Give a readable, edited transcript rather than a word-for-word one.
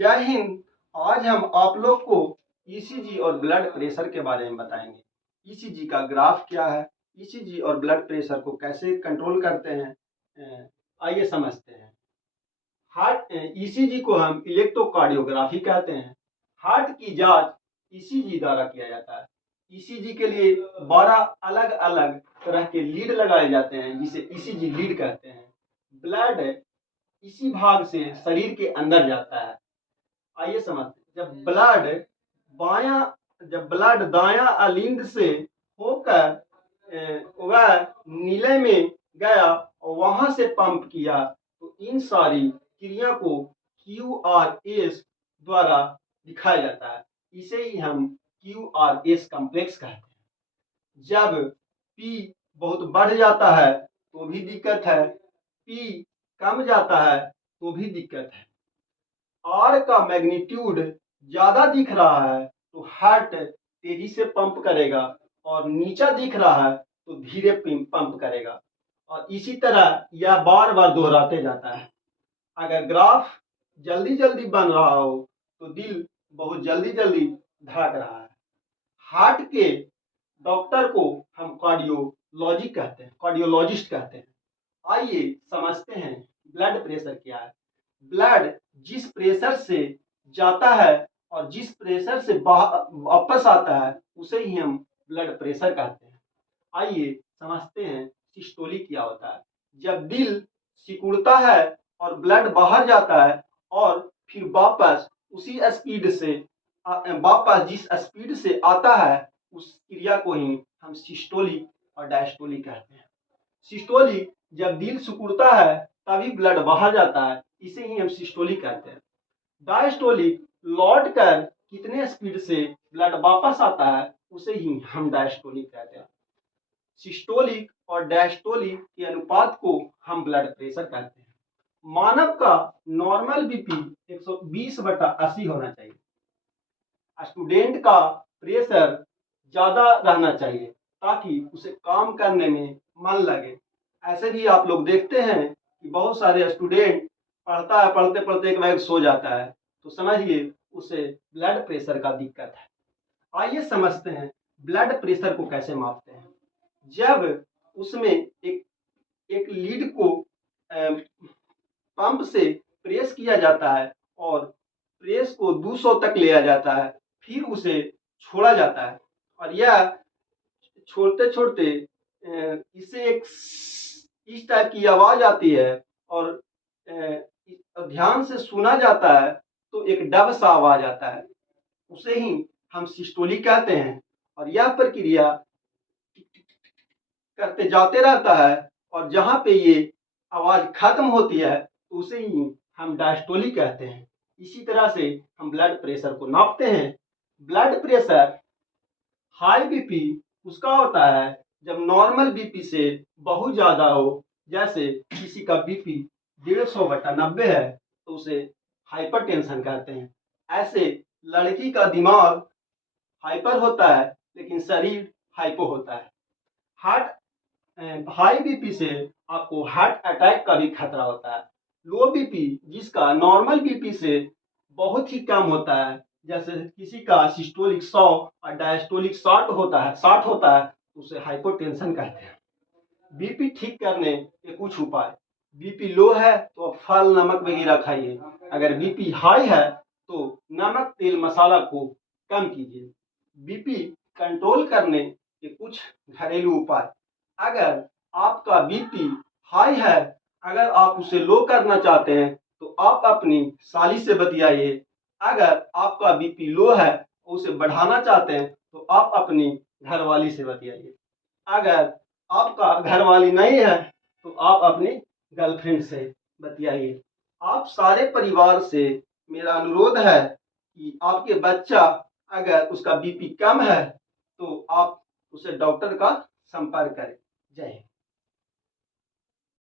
जय हिंद। आज हम आप लोग को ईसीजी और ब्लड प्रेशर के बारे में बताएंगे। ईसीजी का ग्राफ क्या है, ईसीजी और ब्लड प्रेशर को कैसे कंट्रोल करते हैं, आइए समझते हैं। हार्ट ईसीजी को हम इलेक्ट्रोकार्डियोग्राफी कहते हैं। हार्ट की जांच ईसीजी द्वारा किया जाता है। ईसीजी के लिए 12 अलग अलग तरह के लीड लगाए जाते हैं, जिसे ईसीजी लीड कहते हैं। ब्लड इसी भाग से शरीर के अंदर जाता है। आइए समझते हैं। जब ब्लड दायां अलिंद से होकर वह नीले में गया और वहां से पंप किया, तो इन सारी क्रिया को QRS द्वारा दिखाया जाता है। इसे ही हम QRS कॉम्प्लेक्स कहते हैं। जब P बहुत बढ़ जाता है तो भी दिक्कत है, P कम जाता है तो भी दिक्कत है। आर का मैग्नीट्यूड ज्यादा दिख रहा है तो हार्ट तेजी से पंप करेगा, और नीचा दिख रहा है तो धीरे पंप करेगा, और इसी तरह यह बार बार दोहराते जाता है। अगर ग्राफ जल्दी जल्दी बन रहा हो तो दिल बहुत जल्दी जल्दी धड़क रहा है। हार्ट के डॉक्टर को हम कार्डियोलॉजिस्ट कहते हैं। आइए समझते हैं ब्लड प्रेशर क्या है। ब्लड जिस प्रेशर से जाता है और जिस प्रेशर से वापस आता है उसे ही हम ब्लड प्रेशर कहते हैं। आइए समझते हैं सिस्टोलिक क्या होता है। जब दिल सिकुड़ता है और ब्लड बाहर जाता है और फिर वापस उसी स्पीड से वापस जिस स्पीड से आता है, उस क्रिया को ही हम सिस्टोलिक और डायस्टोलिक कहते हैं। सिस्टोलिक जब दिल सिकुड़ता है तभी ब्लड बाहर जाता है, इसे ही हम सिस्टोलिक कहते हैं। डायस्टोलिक लौट कर कितने स्पीड से ब्लड वापस आता है उसे ही हम डायस्टोलिक कहते हैं। सिस्टोलिक और डायस्टोलिक के अनुपात को हम ब्लड प्रेशर कहते हैं। मानव का नॉर्मल बीपी 120/80 होना चाहिए। स्टूडेंट का प्रेशर ज्यादा रहना चाहिए ताकि उसे काम करने में मन लगे। ऐसे भी आप लोग देखते हैं कि बहुत सारे स्टूडेंट पढ़ता है, पढ़ते पढ़ते एक बैग सो जाता है, तो समझिए उसे ब्लड प्रेशर का दिक्कत है। आइए समझते हैं ब्लड प्रेशर को कैसे मापते हैं। जब उसमें एक लीड को पंप से प्रेस किया जाता है और प्रेस को 200 तक लिया जाता है, फिर उसे छोड़ा जाता है, और यह छोड़ते छोड़ते इससे एक इस टाइप की आवाज आती है, और ध्यान से सुना जाता है तो एक डब सा आवाज आता है, उसे ही हम सिस्टोलिक कहते हैं। और यह प्रक्रिया करते जाते रहता है, और जहां पे ये आवाज खत्म होती है तो उसे ही हम डायस्टोलिक कहते हैं। इसी तरह से हम ब्लड प्रेशर को नापते हैं। ब्लड प्रेशर हाई बीपी उसका होता है जब नॉर्मल बीपी से बहुत ज्यादा हो। जैसे किसी का बीपी 150/90 है तो उसे हाइपरटेंशन कहते हैं। ऐसे लड़की का दिमाग हाइपर होता है लेकिन शरीर हाइपो होता है। हार्ट हाई बीपी से आपको हार्ट अटैक का भी खतरा होता है। लो बीपी जिसका नॉर्मल बीपी से बहुत ही कम होता है, जैसे किसी का सिस्टोलिक 100 और डायस्टोलिक 60 होता है, उसे हाइपोटेंशन कहते हैं। बीपी ठीक करने के कुछ उपाय। बीपी लो है तो फल नमक वगैरह खाइए। अगर बीपी हाई है तो नमक तेल मसाला को कम कीजिए। बीपी कंट्रोल करने के कुछ घरेलू उपाय। अगर आपका बीपी हाई है, अगर आप उसे लो करना चाहते हैं तो आप अपनी साली से बतियाइए। अगर आपका बीपी लो है उसे बढ़ाना चाहते हैं तो आप अपनी घरवाली से बतियाइए। अगर आपका घरवाली नहीं है तो आप अपनी गर्लफ्रेंड से बतियाइए। आप सारे परिवार से मेरा अनुरोध है कि आपके बच्चा अगर उसका बीपी कम है तो आप उसे डॉक्टर का संपर्क करें। जय हिंद।